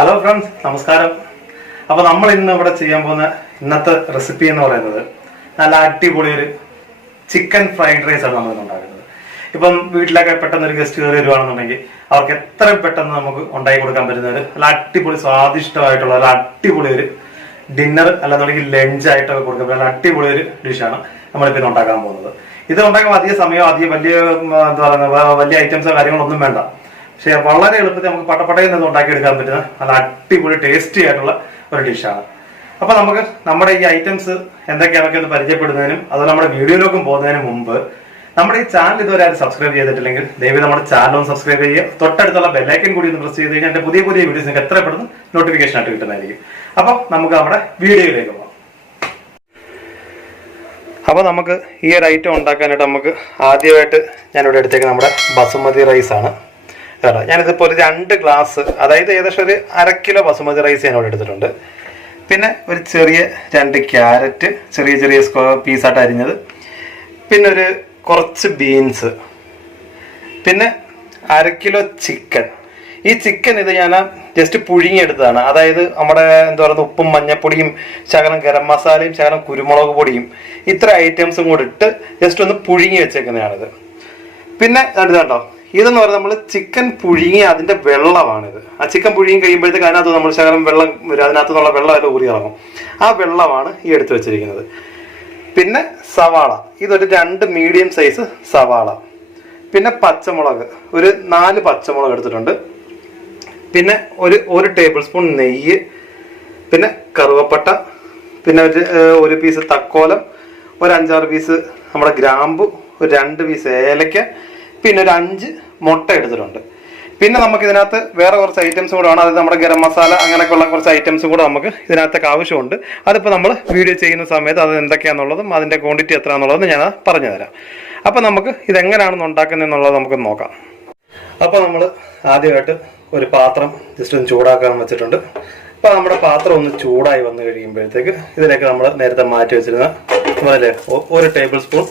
Hello friends, നമസ്കാരം. അപ്പോൾ നമ്മൾ ഇന്ന് ഇവിടെ ചെയ്യാൻ പോകുന്ന ഇന്നത്തെ റെസിപ്പി എന്ന് പറയുന്നത് നല്ല അടിപൊളി ഒരു ചിക്കൻ ഫ്രൈഡ് റൈസ് ആണ് നമ്മൾ ഉണ്ടാക്കുന്നത്. ഇപ്പം വീട്ടിലൊക്കെ പെട്ടെന്ന് ഒരു ഗസ്റ്റ് കയറി വരുവാണെന്നുണ്ടെങ്കിൽ അവർക്ക് എത്രയും പെട്ടെന്ന് നമുക്ക് ഉണ്ടാക്കി കൊടുക്കാൻ പറ്റുന്ന ഒരു നല്ല അടിപൊളി സ്വാദിഷ്ടമായിട്ടുള്ള ഒരു അടിപൊളി ഒരു ഡിന്നർ അല്ലെന്നുണ്ടെങ്കിൽ ലഞ്ച് ആയിട്ടൊക്കെ കൊടുക്കാൻ പറ്റുന്ന അടിപൊളി ഒരു ഡിഷാണ് നമ്മളിപ്പോൾ ഉണ്ടാക്കാൻ പോകുന്നത്. ഇത് ഉണ്ടാക്കാൻ അധിക സമയമോ അധികം വലിയ എന്താ പറയുക വലിയ ഐറ്റംസോ കാര്യങ്ങളൊന്നും വേണ്ട. പക്ഷെ വളരെ എളുപ്പത്തിൽ നമുക്ക് പട്ടപ്പട്ടയിൽ നിന്ന് ഉണ്ടാക്കിയെടുക്കാൻ പറ്റുന്ന നല്ല അടിപൊളി ടേസ്റ്റി ആയിട്ടുള്ള ഒരു ഡിഷാണ്. അപ്പൊ നമുക്ക് നമ്മുടെ ഈ ഐറ്റംസ് എന്തൊക്കെയാണൊക്കെ ഒന്ന് പരിചയപ്പെടുന്നതിനും അതുപോലെ നമ്മുടെ വീഡിയോയിലേക്കും പോകുന്നതിന് മുമ്പ് നമ്മുടെ ഈ ചാനൽ ഇതുവരെ ആരും സബ്സ്ക്രൈബ് ചെയ്തിട്ടില്ലെങ്കിൽ ദയവായി നമ്മുടെ ചാനൽ ഒന്ന് സബ്സ്ക്രൈബ് ചെയ്യുക. തൊട്ടടുത്തുള്ള ബെല്ലൈക്കൻ കൂടി ഒന്ന് പ്രസ് ചെയ്ത് കഴിഞ്ഞാൽ എന്റെ പുതിയ പുതിയ വീഡിയോസ് നിങ്ങൾക്ക് എത്ര പെട്ടെന്ന് നോട്ടിഫിക്കേഷൻ ആയിട്ട് കിട്ടുന്നതായിരിക്കും. അപ്പൊ നമുക്ക് നമ്മുടെ വീഡിയോയിലേക്ക് പോകാം. അപ്പോൾ നമുക്ക് ഈ ഒരു ഐറ്റം ഉണ്ടാക്കാനായിട്ട് നമുക്ക് ആദ്യമായിട്ട് ഞാനിവിടെ എടുത്തേക്ക് നമ്മുടെ ബസുമതി റൈസ് ആണ് കേട്ടോ. ഞാനിതിപ്പോൾ ഒരു 2 ഗ്ലാസ്, അതായത് ഏകദേശം ഒരു 1/2 കിലോ ബസുമതി റൈസ് ഞാനിവിടെ എടുത്തിട്ടുണ്ട്. പിന്നെ ഒരു ചെറിയ 2 ക്യാരറ്റ് ചെറിയ ചെറിയ പീസായിട്ട് അരിഞ്ഞത്, പിന്നെ ഒരു കുറച്ച് ബീൻസ്, പിന്നെ 1/2 കിലോ ചിക്കൻ. ഈ ചിക്കൻ ഇത് ഞാൻ ജസ്റ്റ് പുഴുങ്ങിയെടുത്തതാണ്. അതായത് നമ്മുടെ എന്താ പറയുക ഉപ്പും മഞ്ഞപ്പൊടിയും ശകലം ഗരം മസാലയും ശകലം കുരുമുളക് പൊടിയും ഇത്ര ഐറ്റംസും കൂടി ഇട്ട് ജസ്റ്റ് ഒന്ന് പുഴുങ്ങി വെച്ചേക്കുന്നതാണിത്. പിന്നെ കണ്ടോ, ഇതെന്ന് പറയുന്നത് നമ്മൾ ചിക്കൻ പുഴുങ്ങി അതിന്റെ വെള്ളമാണിത്. ആ ചിക്കൻ പുഴുങ്ങി കഴിയുമ്പോഴത്തേക്ക് അതിനകത്ത് നമ്മൾ ശകലം വെള്ളം വരും, അതിനകത്തു നിന്നുള്ള വെള്ളം എല്ലാം ഊറി ഇറങ്ങും. ആ വെള്ളമാണ് ഈ എടുത്തു വെച്ചിരിക്കുന്നത്. പിന്നെ സവാള, ഇതൊരു 2 മീഡിയം സൈസ് സവാള. പിന്നെ പച്ചമുളക്, ഒരു 4 പച്ചമുളക് എടുത്തിട്ടുണ്ട്. പിന്നെ ഒരു ടേബിൾ സ്പൂൺ നെയ്യ്, പിന്നെ കറുവപ്പട്ട, പിന്നെ ഒരു പീസ് തക്കോലം, ഒരു 5-6 പീസ് നമ്മുടെ ഗ്രാമ്പു, ഒരു 2 പീസ് ഏലക്ക, പിന്നെ ഒരു 5 മുട്ട എടുത്തിട്ടുണ്ട്. പിന്നെ നമുക്ക് ഇതിനകത്ത് വേറെ കുറച്ച് ഐറ്റംസ് കൂടെ വേണം. അതായത് നമ്മുടെ ഗരം മസാല അങ്ങനെയൊക്കെയുള്ള കുറച്ച് ഐറ്റംസ് കൂടെ നമുക്ക് ഇതിനകത്തൊക്കെ ആവശ്യമുണ്ട്. അതിപ്പോൾ നമ്മൾ വീഡിയോ ചെയ്യുന്ന സമയത്ത് അത് എന്തൊക്കെയാണെന്നുള്ളതും അതിൻ്റെ ക്വാണ്ടിറ്റി എത്ര എന്നുള്ളതും ഞാൻ പറഞ്ഞു തരാം. അപ്പോൾ നമുക്ക് ഇതെങ്ങനെയാണെന്ന് ഉണ്ടാക്കുന്നതെന്നുള്ളത് നമുക്ക് നോക്കാം. അപ്പോൾ നമ്മൾ ആദ്യമായിട്ട് ഒരു പാത്രം ജസ്റ്റ് ഒന്ന് ചൂടാക്കാൻ വെച്ചിട്ടുണ്ട്. അപ്പോൾ നമ്മുടെ പാത്രം ഒന്ന് ചൂടായി വന്നു കഴിയുമ്പോഴത്തേക്ക് ഇതിലേക്ക് നമ്മൾ നേരത്തെ മാറ്റി വെച്ചിരുന്ന അതുപോലെ 1 ടേബിൾ സ്പൂൺ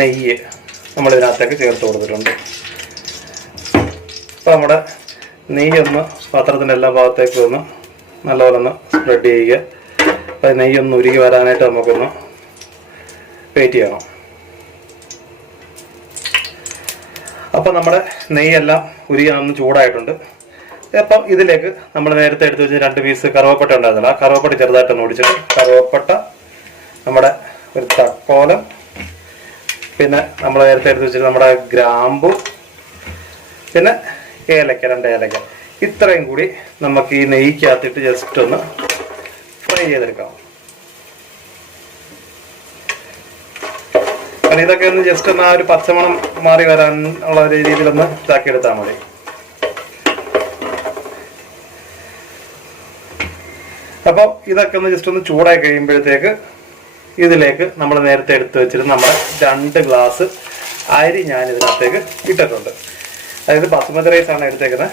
നെയ്യ് നമ്മൾ ഇതിനകത്തേക്ക് ചേർത്ത് കൊടുത്തിട്ടുണ്ട്. അപ്പോൾ നമ്മുടെ നെയ്യൊന്ന് പാത്രത്തിൻ്റെ എല്ലാ ഭാഗത്തേക്കും ഒന്ന് നല്ലപോലെ ഒന്ന് സ്പ്രെഡ് ചെയ്യുക. അപ്പോൾ നെയ്യൊന്ന് ഉരുകി വരാനായിട്ട് നമുക്കൊന്ന് വെയിറ്റ് ചെയ്യണം. അപ്പോൾ നമ്മുടെ നെയ്യെല്ലാം ഉരുകി ഒന്ന് ചൂടായിട്ടുണ്ട്. അപ്പം ഇതിലേക്ക് നമ്മൾ നേരത്തെ എടുത്ത് വെച്ച് 2 പീസ് കറുവപ്പട്ട ഉണ്ടായിരുന്നില്ല, ആ കറുവപ്പട്ട ചെറുതായിട്ടൊന്ന് ഓടിച്ചിട്ട് കറുവപ്പട്ട, നമ്മുടെ ഒരു തക്കോലം, പിന്നെ നമ്മൾ നേരത്തെ എടുത്ത് വെച്ചിട്ട് നമ്മുടെ ഗ്രാമ്പു, പിന്നെ ഏലക്ക, 2 ഏലക്ക, ഇത്രയും കൂടി നമുക്ക് ഈ നെയ്ക്കകത്തിട്ട് ജസ്റ്റ് ഒന്ന് ഫ്രൈ ചെയ്തെടുക്കാം. കാരണം ഇതൊക്കെ ഒന്ന് ജസ്റ്റ് ഒന്ന് ആ ഒരു പച്ചമണം മാറി വരാൻ ഉള്ള രീതിയിലൊന്ന് ഇതാക്കിയെടുത്താൽ മതി. അപ്പോൾ ഇതൊക്കെ ഒന്ന് ജസ്റ്റ് ഒന്ന് ചൂടായി കഴിയുമ്പോഴത്തേക്ക് ഇതിലേക്ക് നമ്മൾ നേരത്തെ എടുത്ത് വെച്ചിട്ട് നമ്മുടെ 2 ഗ്ലാസ് അരി ഞാൻ ഇതിനകത്തേക്ക് ഇട്ടിട്ടുണ്ട്. അതായത് ബസുമതി റൈസാണ് എടുത്തേക്കുന്നത്.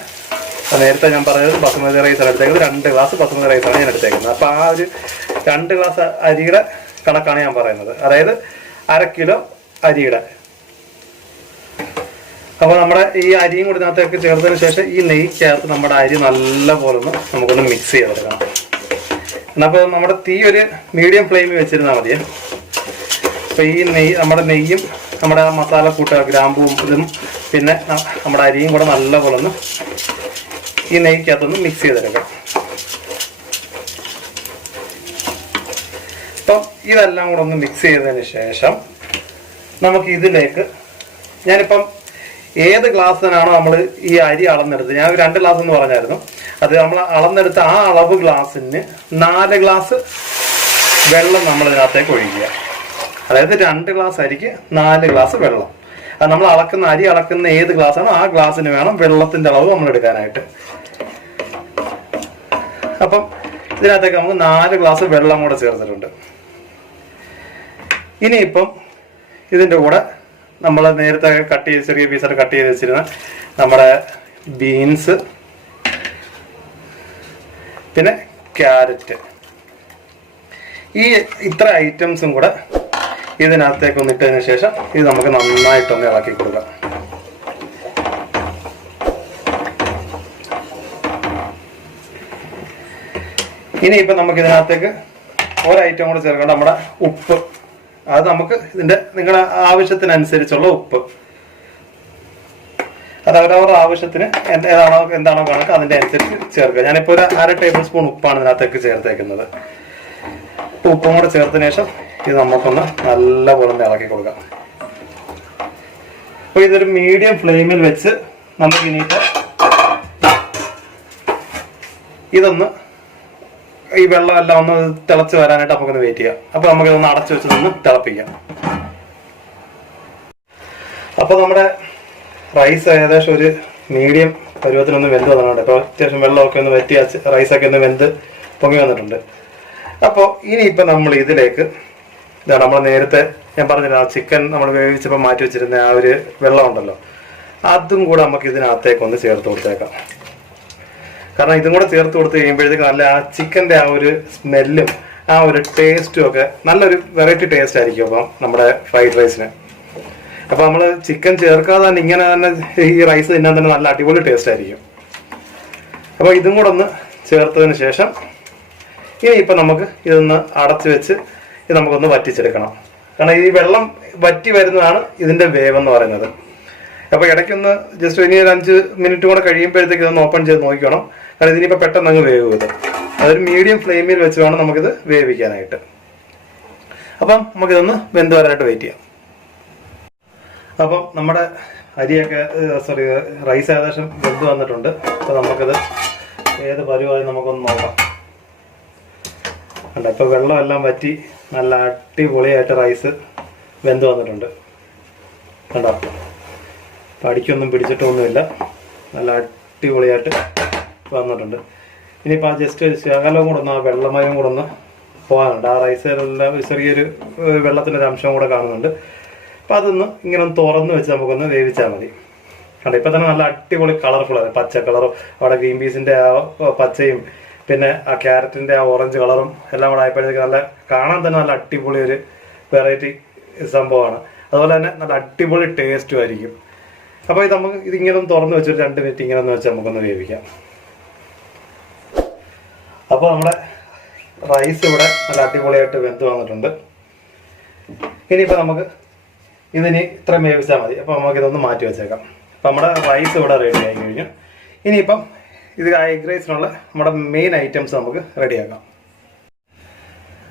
നേരത്തെ ഞാൻ പറഞ്ഞത് ബസുമതി റൈസാണ് എടുത്തേക്കുന്നത്. 2 ഗ്ലാസ് ബസുമതി റൈസാണ് ഞാൻ എടുത്തേക്കുന്നത്. അപ്പോൾ ആ ഒരു 2 ഗ്ലാസ് അരിയുടെ കണക്കാണ് ഞാൻ പറയുന്നത്. അതായത് 1/2 കിലോ അരിയുടെ. അപ്പോൾ നമ്മുടെ ഈ അരിയും കൂടി ഇതിനകത്തേക്ക് ചേർത്തതിന് ശേഷം ഈ നെയ്ക്കകത്ത് നമ്മുടെ അരി നല്ലപോലെ ഒന്ന് നമുക്കൊന്ന് മിക്സ് ചെയ്തെടുക്കണം. അപ്പോൾ നമ്മുടെ തീ ഒരു മീഡിയം ഫ്ലെയിമിൽ വെച്ചിരുന്നാൽ മതിയേ. അപ്പോൾ ഈ നമ്മുടെ നെയ്യും നമ്മുടെ മസാല കൂട്ടുക ഗ്രാമ്പും ഇതും പിന്നെ നമ്മുടെ അരിയും കൂടെ നല്ലപോലെ ഒന്ന് ഈ നെയ്ക്കകത്തൊന്ന് മിക്സ് ചെയ്തെടുക്കാം. അപ്പം ഇതെല്ലാം കൂടെ ഒന്ന് മിക്സ് ചെയ്തതിന് ശേഷം നമുക്ക് ഇതിലേക്ക് ഞാനിപ്പം ഏത് ഗ്ലാസ്സിനാണോ നമ്മൾ ഈ അരി അളന്നെടുത്ത്, ഞാൻ 2 ഗ്ലാസ് എന്ന് പറഞ്ഞായിരുന്നു, അത് നമ്മൾ അളന്നെടുത്ത ആ അളവ് ഗ്ലാസ്സിന് 4 ഗ്ലാസ് വെള്ളം നമ്മൾ ഇതിനകത്തേക്ക് ഒഴിക്കുക. അതായത് 2 ഗ്ലാസ് അരിക്ക് 4 ഗ്ലാസ് വെള്ളം. അത് നമ്മൾ അരി അളക്കുന്ന ഏത് ഗ്ലാസ്സാണോ ആ ഗ്ലാസ്സിന് വേണം വെള്ളത്തിന്റെ അളവ് നമ്മൾ എടുക്കാനായിട്ട്. അപ്പം ഇതിനകത്തേക്ക് നമുക്ക് 4 ഗ്ലാസ് വെള്ളം കൂടെ ചേർത്തിട്ടുണ്ട്. ഇനിയിപ്പം ഇതിൻ്റെ കൂടെ നമ്മൾ നേരത്തെ ചെറിയ പീസായിട്ട് കട്ട് ചെയ്ത് വെച്ചിരുന്ന നമ്മുടെ ബീൻസ്, പിന്നെ ക്യാരറ്റ്, ഈ ഇത്ര ഐറ്റംസും കൂടെ ഇതിനകത്തേക്ക് ഒന്ന് ഇട്ടതിന് ശേഷം ഇത് നമുക്ക് നന്നായിട്ടൊന്ന് ഇളക്കി കൊടുക്കാം. ഇനിയിപ്പം നമുക്ക് ഇതിനകത്തേക്ക് ഒരൈറ്റം കൂടെ ചേർക്കേണ്ട നമ്മുടെ ഉപ്പ്. അത് നമുക്ക് ഇതിൻ്റെ നിങ്ങളുടെ ആവശ്യത്തിനനുസരിച്ചുള്ള ഉപ്പ്, അത് അവരവരുടെ ആവശ്യത്തിന് എന്താണോ കണക്ക് അതിൻ്റെ അനുസരിച്ച് ചേർക്കുക. ഞാനിപ്പോൾ ഒരു 1/2 ടേബിൾ സ്പൂൺ ഉപ്പാണ് ഇതിനകത്തേക്ക് ചേർത്തേക്കുന്നത്. ഉപ്പും കൂടെ ചേർത്തതിന് ശേഷം ഇത് നമുക്കൊന്ന് നല്ലപോലെ ഇളക്കി കൊടുക്കാം. അപ്പോൾ ഇതൊരു മീഡിയം ഫ്ലെയിമിൽ വെച്ച് നമുക്ക് ഇനിയിപ്പോൾ ഇതൊന്ന് ഈ വെള്ളമെല്ലാം ഒന്ന് തിളച്ച് വരാനായിട്ട് നമുക്കൊന്ന് വെയിറ്റ് ചെയ്യാം. അപ്പോൾ നമുക്കിതൊന്ന് അടച്ചു വെച്ച് നിന്ന് തിളപ്പിക്കാം. അപ്പോൾ നമ്മുടെ റൈസ് ഏകദേശം ഒരു മീഡിയം പരുവത്തിനൊന്ന് വെന്ത് വന്നിട്ടുണ്ട്. ഇപ്പോൾ അത്യാവശ്യം വെള്ളമൊക്കെ ഒന്ന് വറ്റി റൈസൊക്കെ ഒന്ന് വെന്ത് പൊങ്ങി വന്നിട്ടുണ്ട്. അപ്പോൾ ഇനിയിപ്പോൾ നമ്മൾ ഇതിലേക്ക് ഇതാണ് നമ്മൾ നേരത്തെ ഞാൻ പറഞ്ഞില്ല ചിക്കൻ നമ്മൾ വേവിച്ചപ്പോൾ മാറ്റി വെച്ചിരുന്ന ആ ഒരു വെള്ളം ഉണ്ടല്ലോ, അതും കൂടെ നമുക്ക് ഇതിനകത്തേക്കൊന്ന് ചേർത്ത് കൊടുത്തേക്കാം. കാരണം ഇതും കൂടെ ചേർത്ത് കൊടുത്ത് കഴിയുമ്പോഴത്തേക്ക് നല്ല ആ ചിക്കൻ്റെ ആ ഒരു സ്മെല്ലും ആ ഒരു ടേസ്റ്റും ഒക്കെ നല്ലൊരു വെറൈറ്റി ടേസ്റ്റ് ആയിരിക്കും അപ്പം നമ്മുടെ ഫ്രൈഡ് റൈസിന്. അപ്പോൾ നമ്മൾ ചിക്കൻ ചേർക്കാതെ തന്നെ ഇങ്ങനെ തന്നെ ഈ റൈസ് തിന്നാൻ തന്നെ നല്ല അടിപൊളി ടേസ്റ്റ് ആയിരിക്കും. അപ്പോൾ ഇതും കൂടെ ഒന്ന് ചേർത്തതിന് ശേഷം ഇനിയിപ്പോൾ നമുക്ക് ഇതൊന്ന് അടച്ചു വെച്ച് ഇത് നമുക്കൊന്ന് വറ്റിച്ചെടുക്കണം. കാരണം ഈ വെള്ളം വറ്റി വരുന്നതാണ് ഇതിൻ്റെ വേവെന്ന് പറയുന്നത്. അപ്പോൾ ഇടയ്ക്കൊന്ന് ജസ്റ്റ് ഇനി ഒരു 5 മിനിറ്റ് കൂടെ കഴിയുമ്പോഴത്തേക്ക് ഇതൊന്ന് ഓപ്പൺ ചെയ്ത് നോക്കണം. കാരണം ഇതിനിപ്പോൾ പെട്ടെന്ന് അങ്ങ് വേവ് ഇത്. അതൊരു മീഡിയം ഫ്ലെയിമിൽ വെച്ച് വേണം നമുക്കിത് വേവിക്കാനായിട്ട്. അപ്പം നമുക്കിതൊന്ന് വെന്ത് വരാനായിട്ട് വെയിറ്റ് ചെയ്യാം. അപ്പം നമ്മുടെ റൈസ് ഏകദേശം വെന്ത് വന്നിട്ടുണ്ട്. അപ്പോൾ നമുക്കിത് ഏത് പരുവായി നമുക്കൊന്ന് നോക്കാം. കണ്ടോ, ഇപ്പോൾ വെള്ളമെല്ലാം വറ്റി നല്ല അടിപൊളിയായിട്ട് റൈസ് വെന്ത് വന്നിട്ടുണ്ട്. കണ്ടോ, അടിക്കൊന്നും പിടിച്ചിട്ടൊന്നുമില്ല, നല്ല അടിപൊളിയായിട്ട് വന്നിട്ടുണ്ട്. ഇനിയിപ്പോൾ ആ ജസ്റ്റ് ശകലവും കൂടെ ഒന്ന് ആ വെള്ളമയം കൂടെ ഒന്ന് പോകാനുണ്ട്. ആ റൈസിലെല്ലാം ചെറിയൊരു വെള്ളത്തിൻ്റെ ഒരു അംശം കൂടെ കാണുന്നുണ്ട്. അപ്പോൾ അതൊന്ന് ഇങ്ങനെ ഒന്ന് തുറന്ന് വെച്ച് നമുക്കൊന്ന് വേവിച്ചാൽ മതി. കണ്ടോ, ഇപ്പം തന്നെ നല്ല അടിപൊളി കളർഫുള്ളാണ്. പച്ച കളറും അവിടെ ഗ്രീൻ പീസിൻ്റെ ആ പച്ചയും പിന്നെ ആ ക്യാരറ്റിൻ്റെ ആ ഓറഞ്ച് കളറും എല്ലാം കൂടെ ആയപ്പോഴത്തേക്ക് നല്ല കാണാൻ തന്നെ നല്ല അടിപൊളി ഒരു വെറൈറ്റി സംഭവമാണ്. അതുപോലെ തന്നെ നല്ല അടിപൊളി ടേസ്റ്റും ആയിരിക്കും. അപ്പോൾ ഇത് നമുക്ക് ഇതിങ്ങനെ ഒന്ന് തുറന്ന് വെച്ചൊരു 2 മിനിറ്റ് ഇങ്ങനെ ഒന്ന് വെച്ച് നമുക്കൊന്ന് വേവിക്കാം. അപ്പോൾ നമ്മുടെ റൈസ് ഇവിടെ നല്ല അടിപൊളിയായിട്ട് വെന്ത് വന്നിട്ടുണ്ട്. ഇനിയിപ്പോൾ നമുക്ക് ഇതിന് ഇത്രയും വേവിച്ചാൽ മതി. അപ്പോൾ നമുക്കിതൊന്ന് മാറ്റി വെച്ചേക്കാം. അപ്പോൾ നമ്മുടെ റൈസ് ഇവിടെ റെഡി ആയി കഴിഞ്ഞു. ഇനിയിപ്പം ഇത് എഗ് റൈസിനുള്ള നമ്മുടെ മെയിൻ ഐറ്റംസ് നമുക്ക് റെഡിയാക്കാം.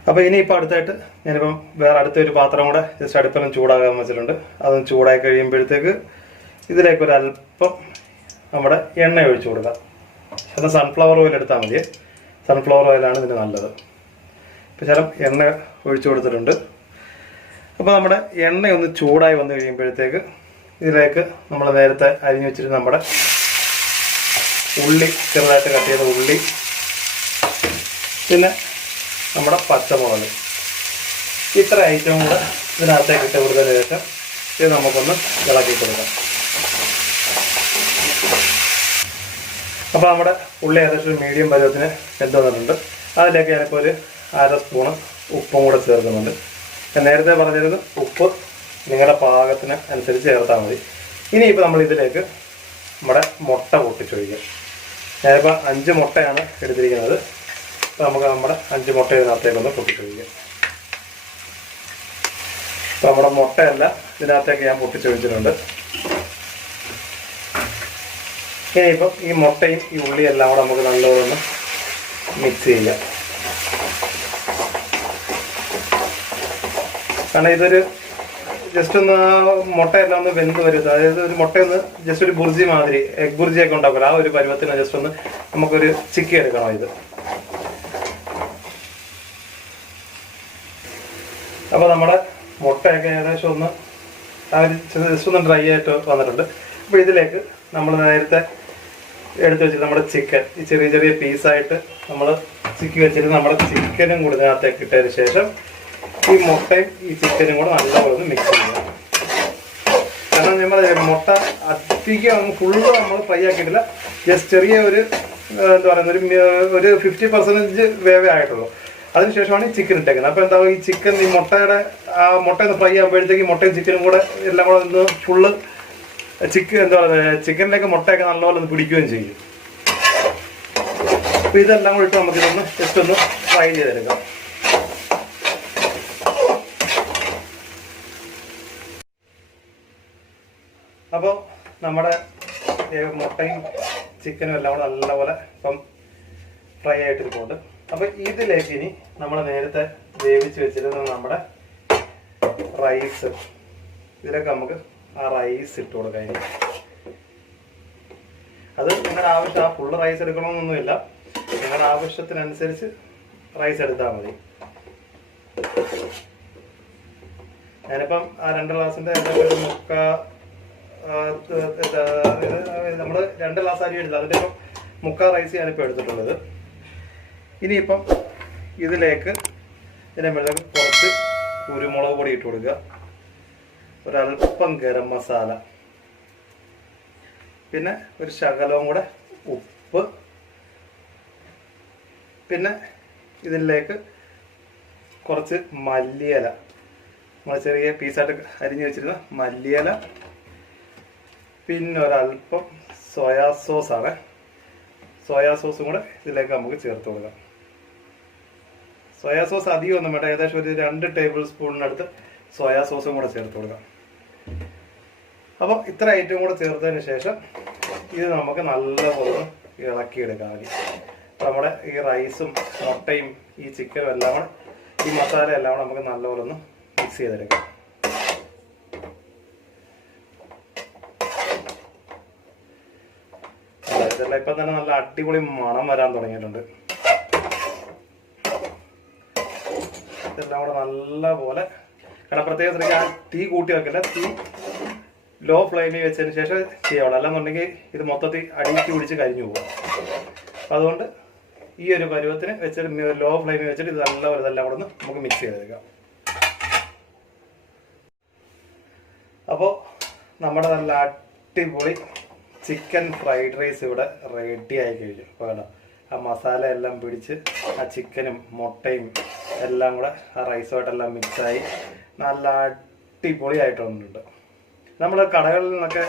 അപ്പോൾ ഇനിയിപ്പോൾ അടുത്തായിട്ട് ഞാനിപ്പം വേറെ അടുത്തൊരു പാത്രം കൂടെ ജസ്റ്റ് അടുപ്പെല്ലാം ചൂടാകാൻ വെച്ചിട്ടുണ്ട്. അതൊന്ന് ചൂടായി കഴിയുമ്പോഴത്തേക്ക് ഇതിലേക്ക് ഒരു അല്പം നമ്മുടെ എണ്ണ ഒഴിച്ചു കൊടുക്കാം. അത് സൺഫ്ലവർ ഓയിൽ എടുത്താൽ മതി. സൺഫ്ലവർ ഓയിലാണ് ഇതിന് നല്ലത്. ഇപ്പോൾ ചില എണ്ണ ഒഴിച്ചു കൊടുത്തിട്ടുണ്ട്. അപ്പോൾ നമ്മുടെ എണ്ണ ഒന്ന് ചൂടായി വന്നു കഴിയുമ്പോഴത്തേക്ക് ഇതിലേക്ക് നമ്മൾ നേരത്തെ അരിഞ്ഞു വെച്ചിട്ട് നമ്മുടെ ഉള്ളി, ചെറുതായിട്ട് കട്ട് ചെയ്ത ഉള്ളി, പിന്നെ നമ്മുടെ പച്ചമുളക്, ഇത്ര ഐറ്റം കൂടെ ഇതിനകത്തേക്ക് ഇട്ട് കൊടുത്തതിന് ശേഷം ഇത് നമുക്കൊന്ന് ഇളക്കി കൊടുക്കാം. അപ്പോൾ നമ്മുടെ ഉള്ളി ഏകദേശം മീഡിയം പരുവത്തിന് വെന്ത് വന്നിട്ടുണ്ട്. അതിലേക്ക് ഞാനിപ്പോൾ ഒരു 1/2 സ്പൂണ് ഉപ്പും കൂടെ ചേർക്കുന്നുണ്ട്. ഞാൻ നേരത്തെ പറഞ്ഞിരുന്നു ഉപ്പ് നിങ്ങളുടെ പാകത്തിന് അനുസരിച്ച് ചേർത്താൽ മതി. ഇനിയിപ്പോൾ നമ്മൾ ഇതിലേക്ക് നമ്മുടെ മുട്ട പൊട്ടിച്ചൊഴിക്കാം. ഞാനിപ്പോൾ 5 മുട്ടയാണ് എടുത്തിരിക്കുന്നത്. അപ്പോൾ നമുക്ക് നമ്മുടെ 5 മുട്ട ഇതിനകത്തേക്കൊന്ന് പൊട്ടിച്ചൊഴിക്കാം. അപ്പോൾ നമ്മുടെ മുട്ടയെല്ലാം ഇതിനകത്തേക്ക് ഞാൻ പൊട്ടിച്ചൊഴിച്ചിട്ടുണ്ട്. ഇനിയിപ്പം ഈ മുട്ടയും ഈ ഉള്ളിയും എല്ലാം കൂടെ നമുക്ക് നല്ലോണം മിക്സ് ചെയ്യാം. കാരണം ഇതൊരു ജസ്റ്റ് ഒന്ന് മുട്ടയെല്ലാം ഒന്ന് വെന്ത് വരും. അതായത് ഒരു മുട്ടയൊന്ന് ജസ്റ്റ് ഒരു ബുർജി മാതിരി എഗ് ബുർജിയൊക്കെ ഉണ്ടാക്കുമല്ലോ, ആ ഒരു പരുവത്തിന് ജസ്റ്റ് ഒന്ന് നമുക്കൊരു ചിക്കി എടുക്കണം ഇത്. അപ്പോൾ നമ്മുടെ മുട്ടയൊക്കെ ഏകദേശം ഒന്ന് ആ ഒരു ജസ്റ്റ് ഒന്ന് ഡ്രൈ ആയിട്ട് വന്നിട്ടുണ്ട്. അപ്പോൾ ഇതിലേക്ക് നമ്മൾ നേരത്തെ എടുത്ത് വെച്ചിട്ട് നമ്മുടെ ചിക്കൻ ഈ ചെറിയ ചെറിയ പീസായിട്ട് നമ്മൾ ചിക്കി വെച്ചിട്ട് നമ്മുടെ ചിക്കനും കൂടി ഇതിനകത്തേക്ക് ഇട്ടതിന് ശേഷം ഈ മുട്ടയും ഈ ചിക്കനും കൂടെ നല്ലപോലെ ഒന്ന് മിക്സ് ചെയ്യുക. കാരണം നമ്മൾ മുട്ട അധികം ഫുള്ള് നമ്മൾ ഫ്രൈ ആക്കിയിട്ടില്ല, ജസ്റ്റ് ചെറിയ ഒരു എന്താ പറയുന്ന ഒരു 50% വേവേ ആയിട്ടുള്ളൂ. അതിനുശേഷമാണ് ഈ ചിക്കൻ ഇട്ടേക്കുന്നത്. അപ്പോൾ എന്താ ഈ ചിക്കൻ ഈ മുട്ടയുടെ ആ മുട്ടയൊന്ന് ഫ്രൈ ആകുമ്പോഴത്തേക്ക് മുട്ടയും ചിക്കനും കൂടെ എല്ലാം കൂടെ ഒന്ന് ഫുള്ള് ചിക്കൻ എന്താ പറയുക ചിക്കനിലേക്ക് മുട്ടയൊക്കെ നല്ലപോലെ ഒന്ന് പിടിക്കുകയും ചെയ്യും. അപ്പോൾ ഇതെല്ലാം കൂടി ഇട്ട് നമുക്കിതൊന്ന് ജസ്റ്റ് ഒന്ന് ഫ്രൈ ചെയ്തെടുക്കാം. അപ്പോൾ നമ്മുടെ മുട്ടയും ചിക്കനും എല്ലാം കൂടെ നല്ലപോലെ ഇപ്പം ഫ്രൈ ആയിട്ടിരിക്കുന്നുണ്ട്. അപ്പോൾ ഇതിലേക്ക് ഇനി നമ്മൾ നേരത്തെ വേവിച്ച് വെച്ചിരുന്ന നമ്മുടെ റൈസ്, ഇതിലേക്ക് നമുക്ക് ആ റൈസ് ഇട്ട് കൊടുക്കാം. ഇനി അത് നിങ്ങളുടെ ആവശ്യം, ആ ഫുള്ള് റൈസ് എടുക്കണമെന്നൊന്നുമില്ല, നിങ്ങളുടെ ആവശ്യത്തിനനുസരിച്ച് റൈസ് എടുത്താൽ മതി. ഞാനിപ്പം ആ 2 ഗ്ലാസിൻ്റെ ഒരു നമ്മൾ 2 ഗ്ലാസ് അരി എടുത്തില്ല, അതിൻ്റെ ഇപ്പം 3/4 റൈസ് ഞാനിപ്പോൾ എടുത്തിട്ടുള്ളത്. ഇനിയിപ്പം ഇതിലേക്ക് ഇതിൻ്റെ കുറച്ച് കുരുമുളക് പൊടി ഇട്ട് കൊടുക്കുക, ഒരല്പം ഗരം മസാല, പിന്നെ ഒരു ശകലവും കൂടെ ഉപ്പ്, പിന്നെ ഇതിലേക്ക് കുറച്ച് മല്ലിയില, നമ്മൾ ചെറിയ പീസായിട്ട് അരിഞ്ഞു വെച്ചിരുന്ന മല്ലിയില, പിന്നെ ഒരല്പം സോയാ സോസാണ്. സോയാ സോസും കൂടെ ഇതിലേക്ക് നമുക്ക് ചേർത്ത് കൊടുക്കാം. സോയാ സോസ് അധികം ഒന്നും വേണ്ട, ഏകദേശം ഒരു 2 ടേബിൾ സ്പൂണിനടുത്ത് സോയാ സോസും കൂടെ ചേർത്ത് കൊടുക്കാം. അപ്പോൾ ഇത്ര ഐറ്റം കൂടെ ചേർത്തതിന് ശേഷം ഇത് നമുക്ക് നല്ലപോലെ ഇളക്കിയെടുക്കാം. അപ്പോൾ നമ്മുടെ ഈ റൈസും മുട്ടയും ഈ ചിക്കനും എല്ലാം കൂടെ, ഈ മസാല എല്ലാം കൂടെ നമുക്ക് നല്ലപോലെ ഒന്ന് മിക്സ് ചെയ്തെടുക്കാം. ഇതെല്ലാം ഇപ്പം തന്നെ നല്ല അടിപൊളി മണം വരാൻ തുടങ്ങിയിട്ടുണ്ട്. ഇതെല്ലാം കൂടെ നല്ലപോലെ, കാരണം പ്രത്യേകം ശ്രദ്ധിക്കാൻ തീ കൂട്ടി വെക്കില്ല, തീ ലോ ഫ്ലെയിമിൽ വെച്ചതിന് ശേഷം ചെയ്യാവുള്ളൂ, അല്ലെന്നുണ്ടെങ്കിൽ ഇത് മൊത്തത്തിൽ അടിയിക്ക് പിടിച്ച് കരിഞ്ഞു പോകും. അതുകൊണ്ട് ഈ ഒരു പരുവത്തിന് വെച്ചിട്ട് ലോ ഫ്ലെയിമിൽ വെച്ചിട്ട് ഇത് നല്ലപോലെ ഇതെല്ലാം കൂടെ ഒന്ന് നമുക്ക് മിക്സ് ചെയ്തെടുക്കാം. അപ്പോൾ നമ്മുടെ നല്ല അടിപൊളി ചിക്കൻ ഫ്രൈഡ് റൈസ് ഇവിടെ റെഡി ആയി കഴിഞ്ഞു. അപ്പോൾ കേട്ടോ, ആ മസാല എല്ലാം പിടിച്ച് ആ ചിക്കനും മുട്ടയും എല്ലാം കൂടെ ആ റൈസുമായിട്ടെല്ലാം മിക്സായി നല്ല അടിപൊളിയായിട്ടുണ്ട്. നമ്മൾ കടകളിൽ നിന്നൊക്കെ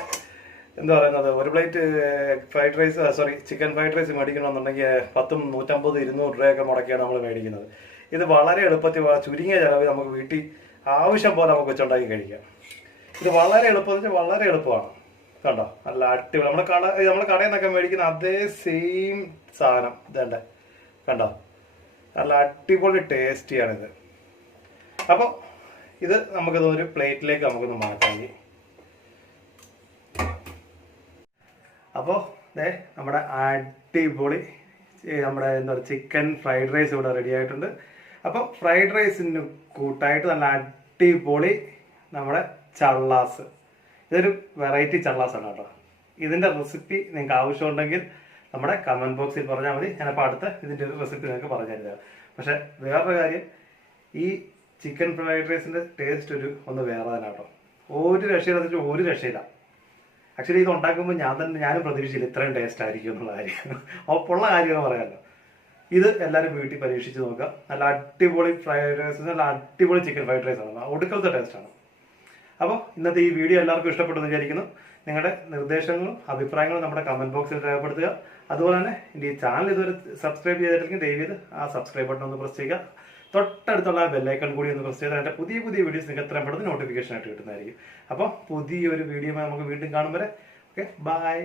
എന്താ പറയുന്നത്, ഒരു plate fried rice chicken fried rice മേടിക്കണമെന്നുണ്ടെങ്കിൽ 10, 150, 200 രൂപയൊക്കെ മുടക്കിയാണ് നമ്മൾ മേടിക്കുന്നത്. ഇത് വളരെ എളുപ്പത്തിൽ ചുരുങ്ങിയ ചിലവ് നമുക്ക് വീട്ടിൽ ആവശ്യം പോലെ നമുക്ക് വെച്ചുണ്ടാക്കി കഴിക്കാം. ഇത് വളരെ എളുപ്പത്തിൽ വളരെ എളുപ്പമാണ്. കണ്ടോ, നല്ല അടിപൊളി, നമ്മൾ കടയിൽ നിന്നൊക്കെ മേടിക്കുന്ന അതേ സെയിം സാധനം ഇതല്ലേ, കണ്ടോ, നല്ല അടിപൊളി ടേസ്റ്റിയാണിത്. അപ്പോൾ ഇത് നമുക്കിതൊരു പ്ലേറ്റിലേക്ക് നമുക്കൊന്ന് മാറ്റാം. അപ്പോൾ നമ്മുടെ അടിപൊളി നമ്മുടെ എന്താ പറയുക ചിക്കൻ ഫ്രൈഡ് റൈസ് ഇവിടെ റെഡി ആയിട്ടുണ്ട്. അപ്പോൾ ഫ്രൈഡ് റൈസിന് കൂട്ടായിട്ട് നല്ല അടിപൊളി നമ്മുടെ ചള്ളാസ്, ഇതൊരു വെറൈറ്റി ചള്ളാസാണ് കേട്ടോ. ഇതിൻ്റെ റെസിപ്പി നിങ്ങൾക്ക് ആവശ്യമുണ്ടെങ്കിൽ നമ്മുടെ കമൻറ്റ് ബോക്സിൽ പറഞ്ഞാൽ മതി, ഞാനപ്പോൾ അടുത്ത ഇതിൻ്റെ ഒരു റെസിപ്പി നിങ്ങൾക്ക് പറഞ്ഞു തരാം. പക്ഷേ വേറൊരു കാര്യം, ഈ ചിക്കൻ ഫ്രൈഡ് റൈസിൻ്റെ ടേസ്റ്റ് ഒന്ന് വേറെ തന്നെ കേട്ടോ. ഒരു രക്ഷയില്ല, ഒരു രക്ഷയില്ല. ആക്ച്വലി ഇത് ഉണ്ടാക്കുമ്പോൾ ഞാനും പ്രതീക്ഷിച്ചില്ല ഇത്രയും ടേസ്റ്റ് ആയിരിക്കും എന്നുള്ള കാര്യം, ഉള്ള കാര്യമെന്ന് പറയാമല്ലോ. ഇത് എല്ലാവരും വീട്ടിൽ പരീക്ഷിച്ച് നോക്കാം. നല്ല അടിപൊളി ഫ്രൈഡ് റൈസ്, നല്ല അടിപൊളി ചിക്കൻ ഫ്രൈഡ് റൈസ് ആണ്, ഒടുക്കലത്തെ ടേസ്റ്റാണ്. അപ്പോൾ ഇന്നത്തെ ഈ വീഡിയോ എല്ലാവർക്കും ഇഷ്ടപ്പെട്ടെന്ന് വിചാരിക്കുന്നു. നിങ്ങളുടെ നിർദ്ദേശങ്ങളും അഭിപ്രായങ്ങളും നമ്മുടെ കമൻറ്റ് ബോക്സിൽ രേഖപ്പെടുത്തുക. അതുപോലെ തന്നെ എൻ്റെ ഈ ചാനൽ ഇതുവരെ സബ്സ്ക്രൈബ് ചെയ്തിട്ടില്ലെങ്കിൽ ദയവേത് ആ സബ്സ്ക്രൈബ് ബട്ടൺ ഒന്ന് പ്രസ് ചെയ്യുക. തൊട്ടടുത്തുള്ള ബെല്ലൈക്കൺ കൂടി ഒന്ന് പ്രസ് ചെയ്താൽ എൻ്റെ പുതിയ വീഡിയോസ് നിങ്ങൾക്ക് എത്രയും പെട്ടെന്ന് നോട്ടിഫിക്കേഷൻ ആയിട്ട് കിട്ടുന്നതായിരിക്കും. അപ്പോൾ പുതിയൊരു വീഡിയോ നമുക്ക് വീണ്ടും കാണും വരെ ഓക്കെ, ബൈ.